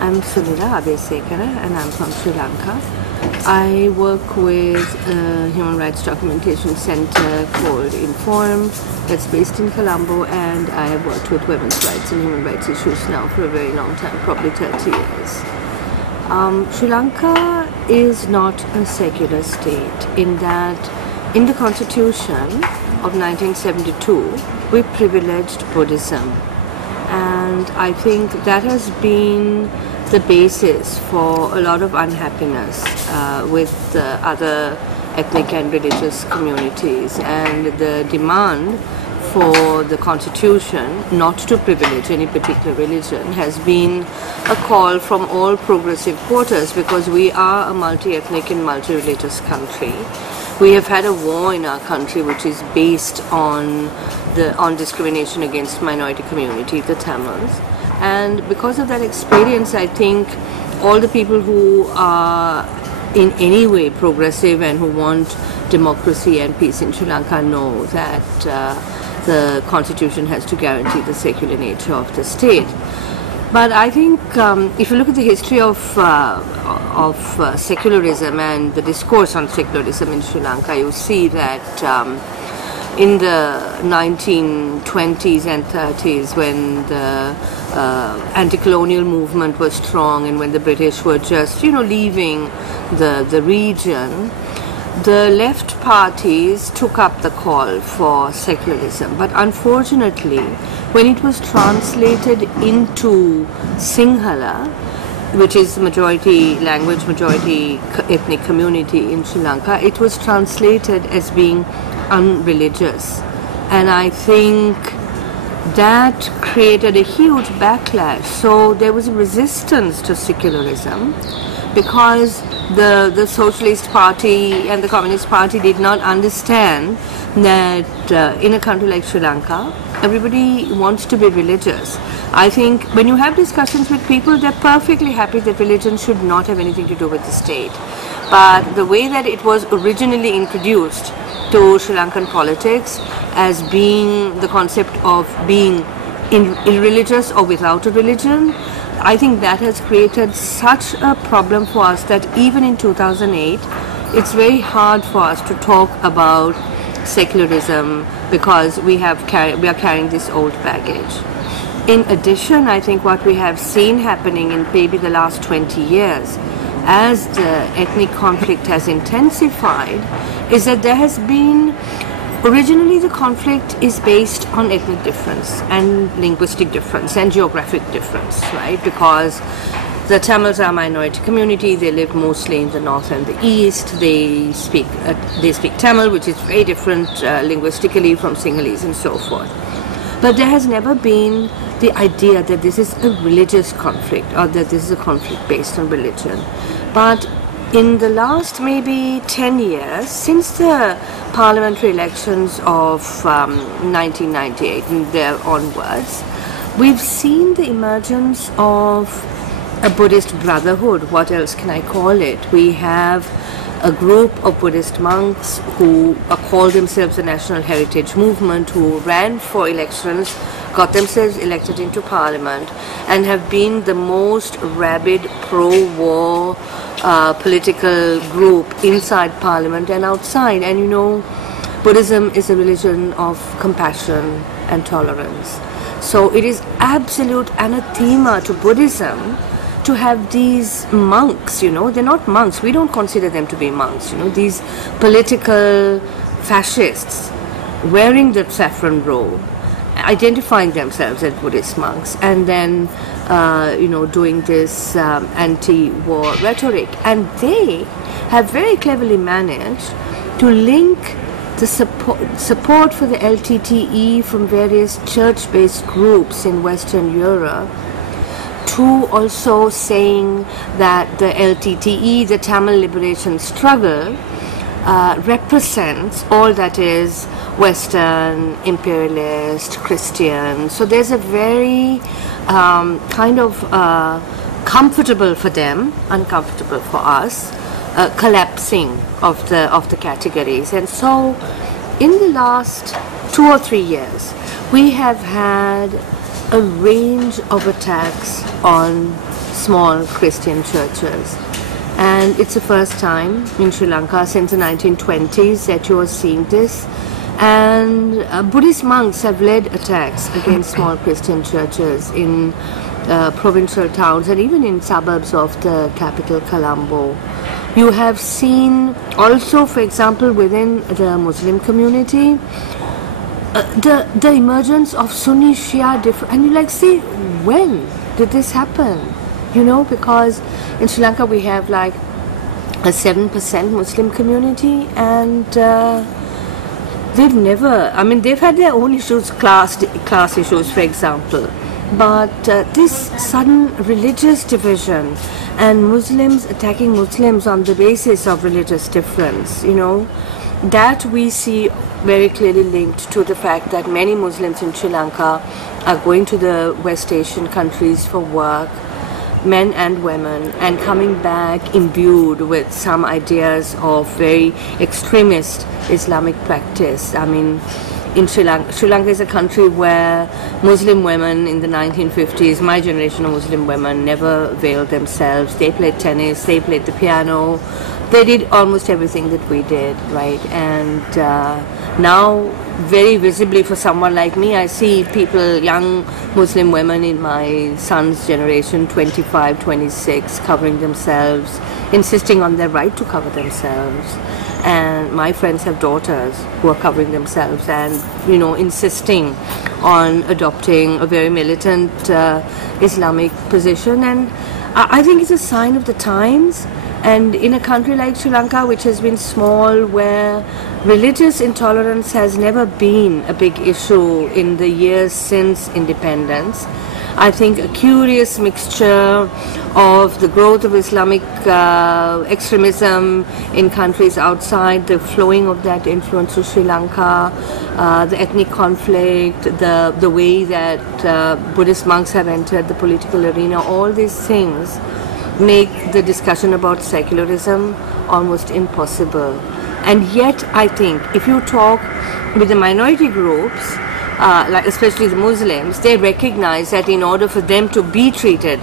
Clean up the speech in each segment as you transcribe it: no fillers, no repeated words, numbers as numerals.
I'm Sunila Abeysekara and I'm from Sri Lanka. I work with a human rights documentation center called Inform that's based in Colombo, and I have worked with women's rights and human rights issues now for a very long time, probably 30 years. Sri Lanka is not a secular state in that in the constitution of 1972 we privileged Buddhism, and I think that has been the basis for a lot of unhappiness with other ethnic and religious communities, and the demand for the constitution not to privilege any particular religion has been a call from all progressive quarters, because we are a multi-ethnic and multi-religious country. We have had a war in our country which is based on discrimination against minority community, the Tamils. And because of that experience, I think all the people who are in any way progressive and who want democracy and peace in Sri Lanka know that the constitution has to guarantee the secular nature of the state. But I think if you look at the history of secularism and the discourse on secularism in Sri Lanka, you see that in the 1920s and 30s, when the anti-colonial movement was strong and when the British were just, leaving the region, the left parties took up the call for secularism. But unfortunately, when it was translated into Sinhala, which is the majority language, majority ethnic community in Sri Lanka, it was translated as being unreligious. And I think that created a huge backlash. So there was a resistance to secularism because the Socialist Party and the Communist Party did not understand that in a country like Sri Lanka, everybody wants to be religious. I think when you have discussions with people, they're perfectly happy that religion should not have anything to do with the state. But the way that it was originally introduced to Sri Lankan politics as being the concept of being irreligious or without a religion, I think that has created such a problem for us that even in 2008, it's very hard for us to talk about secularism because we are carrying this old baggage. In addition, I think what we have seen happening in maybe the last 20 years, as the ethnic conflict has intensified, is that there has been, originally the conflict is based on ethnic difference and linguistic difference and geographic difference, right? Because the Tamils are a minority community, they live mostly in the north and the east, they speak Tamil, which is very different linguistically from Sinhalese and so forth. But there has never been the idea that this is a religious conflict or that this is a conflict based on religion. But in the last maybe 10 years, since the parliamentary elections of 1998 and there onwards, we've seen the emergence of a Buddhist brotherhood. What else can I call it? We have a group of Buddhist monks who call themselves the National Heritage Movement, who ran for elections, got themselves elected into parliament, and have been the most rabid pro-war political group inside parliament and outside. And Buddhism is a religion of compassion and tolerance. So it is absolute anathema to Buddhism to have these monks, they're not monks, we don't consider them to be monks, these political fascists wearing the saffron robe, identifying themselves as Buddhist monks, and then doing this anti-war rhetoric. And they have very cleverly managed to link the support for the LTTE from various church-based groups in Western Europe to also saying that the LTTE, the Tamil Liberation Struggle, represents all that is Western, imperialist, Christian. So there's a very comfortable for them, uncomfortable for us, collapsing of the categories. And so in the last 2 or 3 years, we have had a range of attacks on small Christian churches. And it's the first time in Sri Lanka since the 1920s that you are seeing this. And Buddhist monks have led attacks against small Christian churches in provincial towns and even in suburbs of the capital, Colombo. You have seen also, for example, within the Muslim community, the emergence of Sunni Shia different, and you like say, when did this happen? You know, because in Sri Lanka we have like a 7% Muslim community, and they've never, I mean, they've had their own issues, class issues, for example, but this sudden religious division and Muslims attacking Muslims on the basis of religious difference, you know, that we see very clearly linked to the fact that many Muslims in Sri Lanka are going to the West Asian countries for work, men and women, and coming back imbued with some ideas of very extremist Islamic practice. I mean, in Sri Lanka is a country where Muslim women in the 1950s, my generation of Muslim women, never veiled themselves. They played tennis, they played the piano, they did almost everything that we did, right? And now, very visibly for someone like me, I see people, young Muslim women in my son's generation, 25, 26, covering themselves, insisting on their right to cover themselves. And my friends have daughters who are covering themselves and, you know, insisting on adopting a very militant Islamic position. And I think it's a sign of the times. And in a country like Sri Lanka, which has been small, where religious intolerance has never been a big issue in the years since independence, I think a curious mixture of the growth of Islamic extremism in countries outside, the flowing of that influence to Sri Lanka, the ethnic conflict, the way that Buddhist monks have entered the political arena, all these things make the discussion about secularism almost impossible. And yet, I think, if you talk with the minority groups, like especially the Muslims, they recognize that in order for them to be treated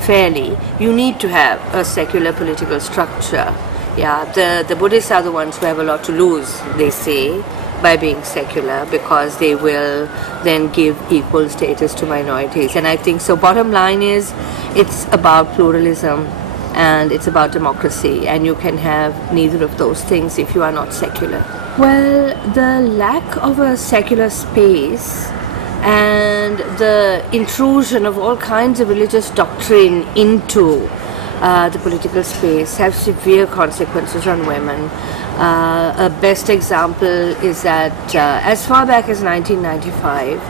fairly, you need to have a secular political structure. Yeah, the Buddhists are the ones who have a lot to lose, they say, by being secular, because they will then give equal status to minorities. And I think so. Bottom line is, it's about pluralism and it's about democracy, and you can have neither of those things if you are not secular. Well, the lack of a secular space and the intrusion of all kinds of religious doctrine into the political space have severe consequences on women. A best example is that as far back as 1995,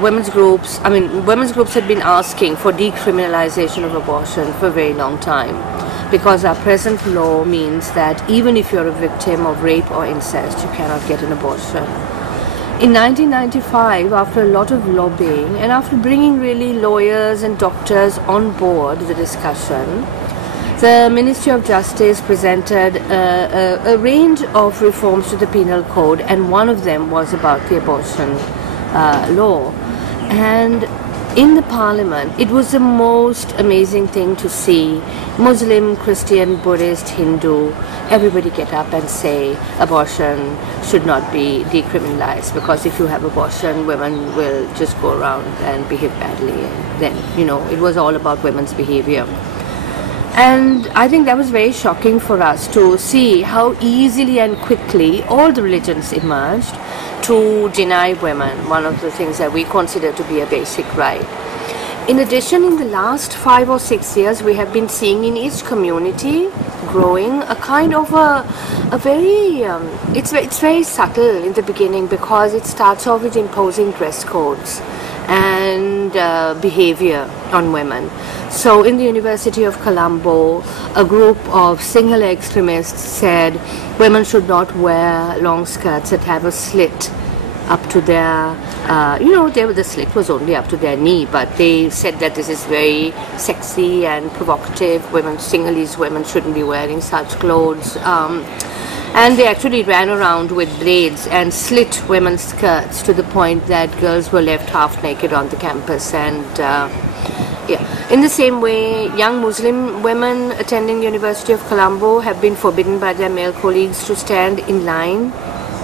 women's groups had been asking for decriminalization of abortion for a very long time, because our present law means that even if you're a victim of rape or incest, you cannot get an abortion. In 1995, after a lot of lobbying and after bringing really lawyers and doctors on board the discussion, the Ministry of Justice presented a range of reforms to the penal code, and one of them was about the abortion law. And in the parliament, it was the most amazing thing to see Muslim, Christian, Buddhist, Hindu, everybody get up and say abortion should not be decriminalized, because if you have abortion, women will just go around and behave badly. And then, you know, it was all about women's behavior. And I think that was very shocking for us to see how easily and quickly all the religions emerged to deny women one of the things that we consider to be a basic right. In addition, in the last 5 or 6 years, we have been seeing in each community growing a kind of a very, it's very subtle in the beginning, because it starts off with imposing dress codes and behavior on women. So in the University of Colombo, a group of single extremists said women should not wear long skirts that have a slit up to their, the slit was only up to their knee, but they said that this is very sexy and provocative. Sinhalese women shouldn't be wearing such clothes. And they actually ran around with blades and slit women's skirts to the point that girls were left half naked on the campus. And Yeah. In the same way, young Muslim women attending University of Colombo have been forbidden by their male colleagues to stand in line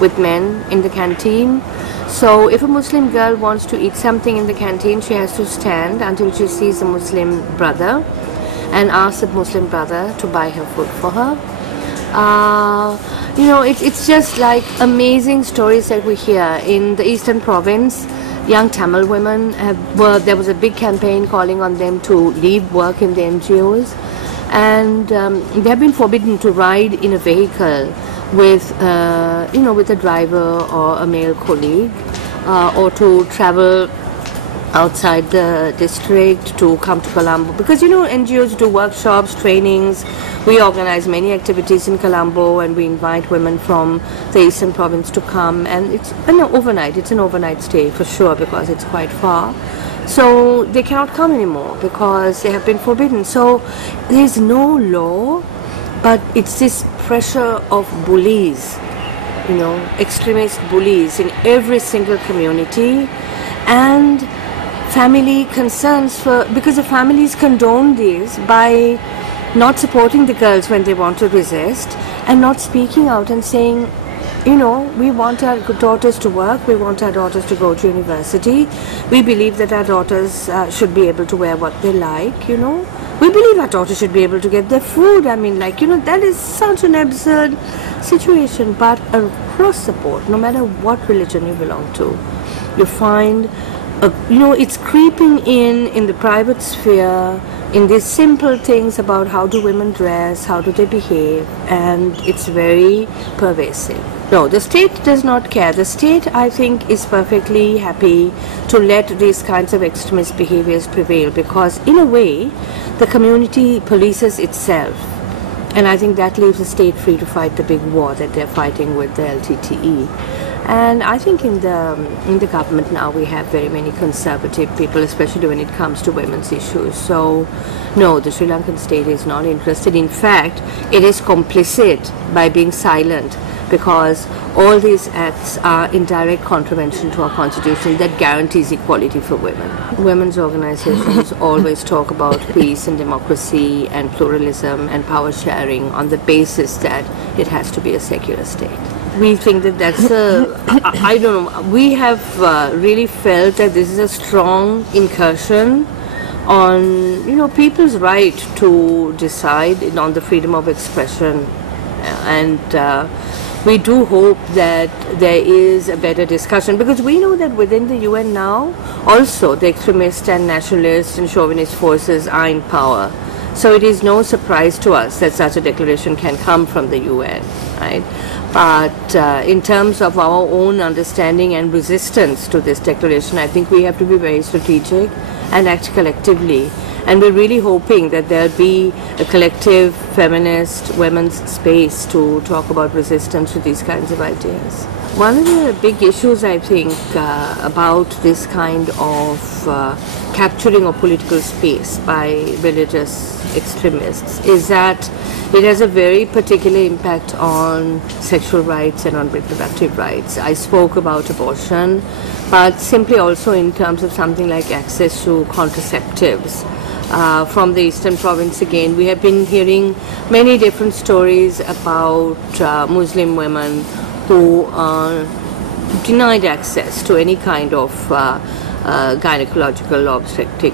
with men in the canteen. So if a Muslim girl wants to eat something in the canteen, she has to stand until she sees a Muslim brother and ask the Muslim brother to buy her food for her. It's just like amazing stories that we hear. In the Eastern Province, young Tamil women there was a big campaign calling on them to leave work in the NGOs, and they have been forbidden to ride in a vehicle with a driver or a male colleague, or to travel outside the district to come to Colombo, because NGOs do workshops, trainings. We organize many activities in Colombo, and we invite women from the Eastern Province to come, and it's an overnight stay for sure, because it's quite far. So they cannot come anymore because they have been forbidden. So there's no law, but it's this pressure of bullies, extremist bullies in every single community, and family concerns because the families condone this by not supporting the girls when they want to resist, and not speaking out and saying, we want our daughters to work, we want our daughters to go to university, we believe that our daughters should be able to wear what they like, we believe our daughters should be able to get their food. That is such an absurd situation. But across the board, no matter what religion you belong to, you find it's creeping in the private sphere, in these simple things about how do women dress, how do they behave, and it's very pervasive. No, the state does not care. The state, I think, is perfectly happy to let these kinds of extremist behaviors prevail, because in a way, the community polices itself. And I think that leaves the state free to fight the big war that they're fighting with the LTTE. And I think in the government now we have very many conservative people, especially when it comes to women's issues. So no, the Sri Lankan state is not interested. In fact, it is complicit by being silent, because all these acts are in direct contravention to our constitution that guarantees equality for women. Women's organizations always talk about peace and democracy and pluralism and power sharing on the basis that it has to be a secular state. We think that that's I don't know, we have really felt that this is a strong incursion on, people's right to decide on the freedom of expression. And we do hope that there is a better discussion, because we know that within the UN now, also the extremist and nationalist and chauvinist forces are in power. So it is no surprise to us that such a declaration can come from the UN, right? But in terms of our own understanding and resistance to this declaration, I think we have to be very strategic and act collectively. And we're really hoping that there'll be a collective feminist women's space to talk about resistance to these kinds of ideas. One of the big issues, I think, about this kind of capturing of political space by religious extremists is that it has a very particular impact on sexual rights and on reproductive rights. I spoke about abortion, but simply also in terms of something like access to contraceptives. From the Eastern Province again, we have been hearing many different stories about Muslim women who are denied access to any kind of gynecological obstetric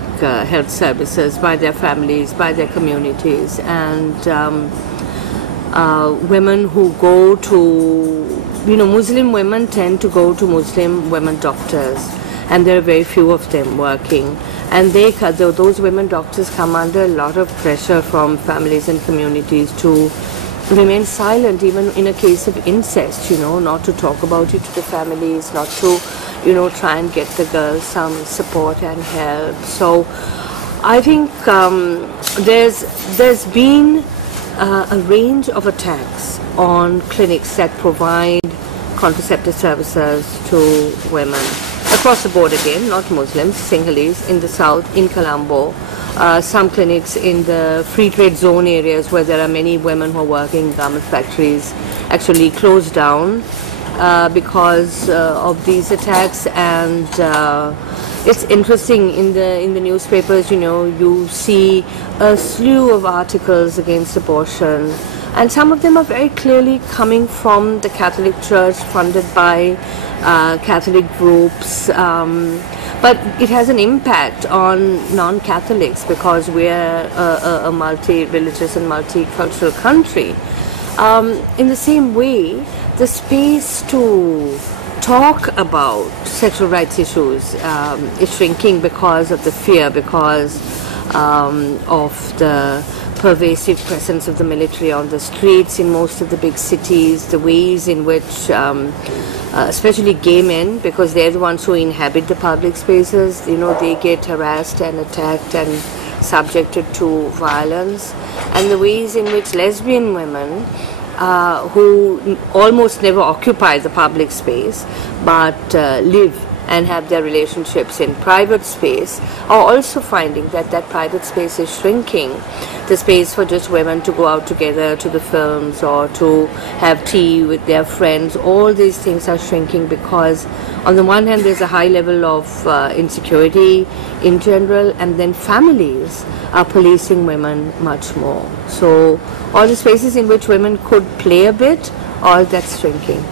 health services by their families, by their communities, and women who go to, Muslim women tend to go to Muslim women doctors, and there are very few of them working. And those women doctors come under a lot of pressure from families and communities to remain silent, even in a case of incest, not to talk about it to the families, not to, try and get the girls some support and help. So I think there's been a range of attacks on clinics that provide contraceptive services to women. Across the board again, not Muslims, Sinhalese, in the south, in Colombo. Some clinics in the free trade zone areas where there are many women who are working in garment factories actually closed down because of these attacks, and it's interesting in the newspapers, you see a slew of articles against abortion, and some of them are very clearly coming from the Catholic Church, funded by Catholic groups, but it has an impact on non-Catholics because we're a multi-religious and multicultural country. In the same way, the space to talk about sexual rights issues is shrinking because of the fear, because of the pervasive presence of the military on the streets in most of the big cities, the ways in which especially gay men, because they're the ones who inhabit the public spaces, they get harassed and attacked and subjected to violence, and the ways in which lesbian women who almost never occupy the public space but live and have their relationships in private space are also finding that private space is shrinking. The space for just women to go out together to the films or to have tea with their friends, all these things are shrinking because on the one hand there's a high level of insecurity in general, and then families are policing women much more. So all the spaces in which women could play a bit, all that's shrinking.